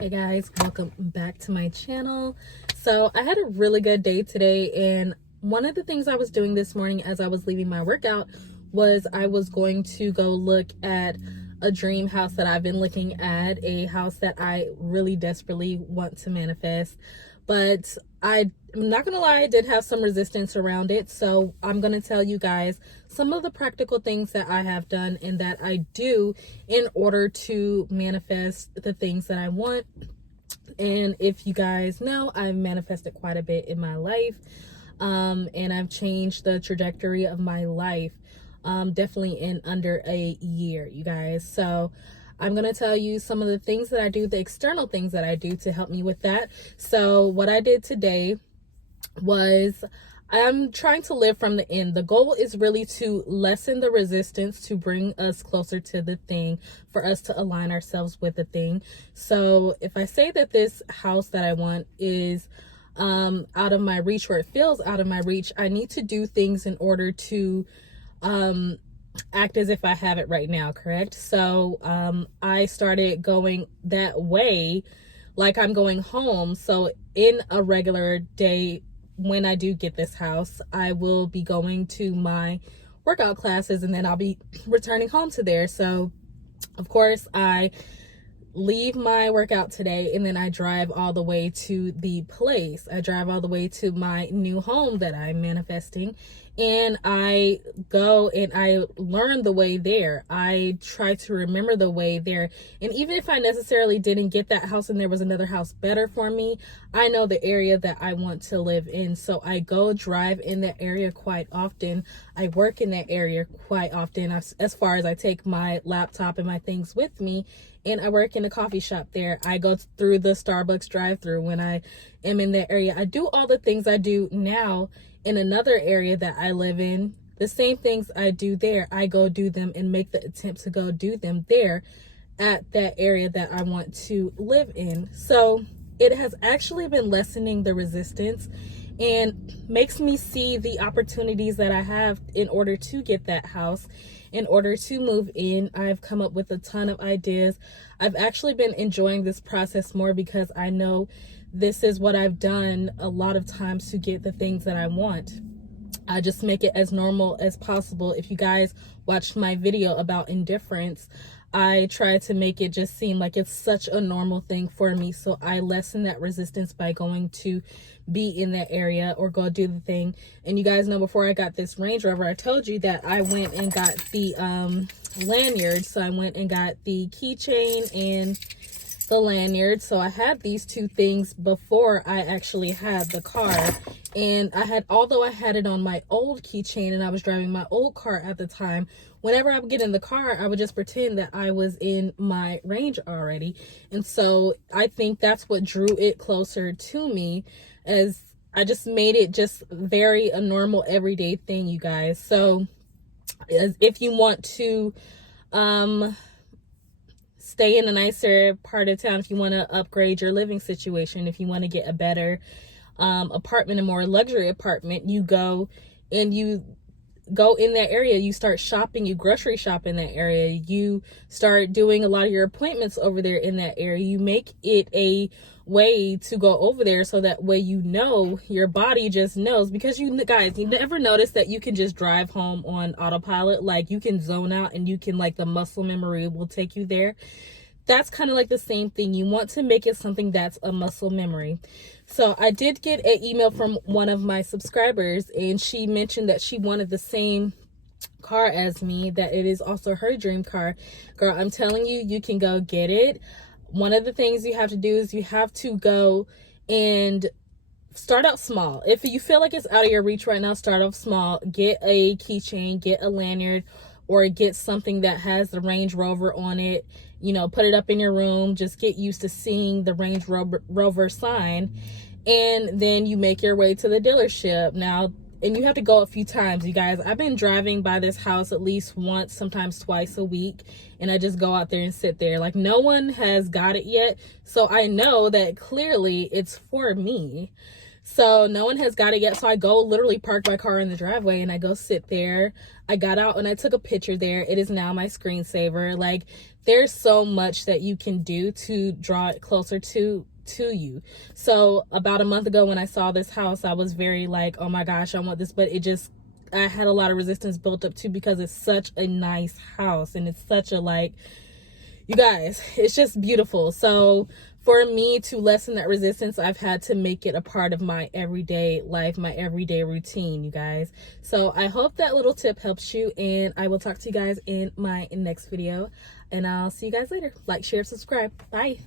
Hey guys, welcome back to my channel. So I had a really good day today, and one of the things I was doing this morning as I was leaving my workout was I was going to go look at a dream house that I've been looking at, a house that I really desperately want to manifest. But I'm not gonna lie, I did have some resistance around it. So I'm gonna tell you guys some of the practical things that I have done and that I do in order to manifest the things that I want. And if you guys know, I've manifested quite a bit in my life, and I've changed the trajectory of my life, definitely in under a year, you guys. So I'm going to tell you some of the things that I do, the external things that I do to help me with that. So what I did today was I'm trying to live from the end. The goal is really to lessen the resistance to bring us closer to the thing, for us to align ourselves with the thing. So if I say that this house that I want is out of my reach, or it feels out of my reach, I need to do things in order to act as if I have it right now, correct? So I started going that way like I'm going home. So in a regular day, when I do get this house, I will be going to my workout classes, and then I'll be returning home to there. So of course I leave my workout today, and then I drive all the way to the place. I drive all the way to my new home that I'm manifesting, and I go and I learn the way there. I try to remember the way there. And even if I necessarily didn't get that house and there was another house better for me, I know the area that I want to live in. So I go drive in that area quite often. I work in that area quite often, as far as I take my laptop and my things with me. And I work in a coffee shop there. I go through the Starbucks drive-through when I am in that area. I do all the things I do now in another area that I live in. The same things I do there, I go do them and make the attempt to go do them there at that area that I want to live in. So it has actually been lessening the resistance and makes me see the opportunities that I have in order to get that house, in order to move in. I've come up with a ton of ideas. I've actually been enjoying this process more because I know this is what I've done a lot of times to get the things that I want. I just make it as normal as possible. If you guys watched my video about indifference, I try to make it just seem like it's such a normal thing for me. So I lessen that resistance by going to be in that area or go do the thing. And you guys know, before I got this Range Rover, I told you that I went and got the lanyard. So I went and got the keychain and the lanyard. So I had these two things before I actually had the car. And although I had it on my old keychain and I was driving my old car at the time, whenever I would get in the car, I would just pretend that I was in my Range already. And so I think that's what drew it closer to me, as I just made it just very a normal everyday thing, you guys. So if you want to stay in a nicer part of town, if you want to upgrade your living situation, if you want to get a better apartment, a more luxury apartment, you go and you go in that area, you start shopping, you grocery shop in that area, you start doing a lot of your appointments over there in that area. You make it a way to go over there, so that way, you know, your body just knows. Because you guys, you never notice that you can just drive home on autopilot? Like, you can zone out and you can, like, the muscle memory will take you there. That's kind of like the same thing. You want to make it something that's a muscle memory. So I did get an email from one of my subscribers, and she mentioned that she wanted the same car as me, that it is also her dream car. Girl, I'm telling you, you can go get it. One of the things you have to do is you have to go and start out small. If you feel like it's out of your reach right now, start off small. Get a keychain, get a lanyard, or get something that has the Range Rover on it. You know, put it up in your room. Just get used to seeing the Range Rover sign. And then you make your way to the dealership. Now, and you have to go a few times, you guys. I've been driving by this house at least once, sometimes twice a week. And I just go out there and sit there. Like, no one has got it yet. So I know that clearly it's for me. So no one has got it yet. So I go literally park my car in the driveway and I go sit there. I got out and I took a picture there. It is now my screensaver. Like, there's so much that you can do to draw it closer to you. So about a month ago when I saw this house, I was very like, oh my gosh, I want this, but I had a lot of resistance built up too, because it's such a nice house and it's such a, like, you guys, it's just beautiful. So for me to lessen that resistance, I've had to make it a part of my everyday life, my everyday routine, you guys. So I hope that little tip helps you, and I will talk to you guys in my next video, and I'll see you guys later. Like, share, subscribe. Bye.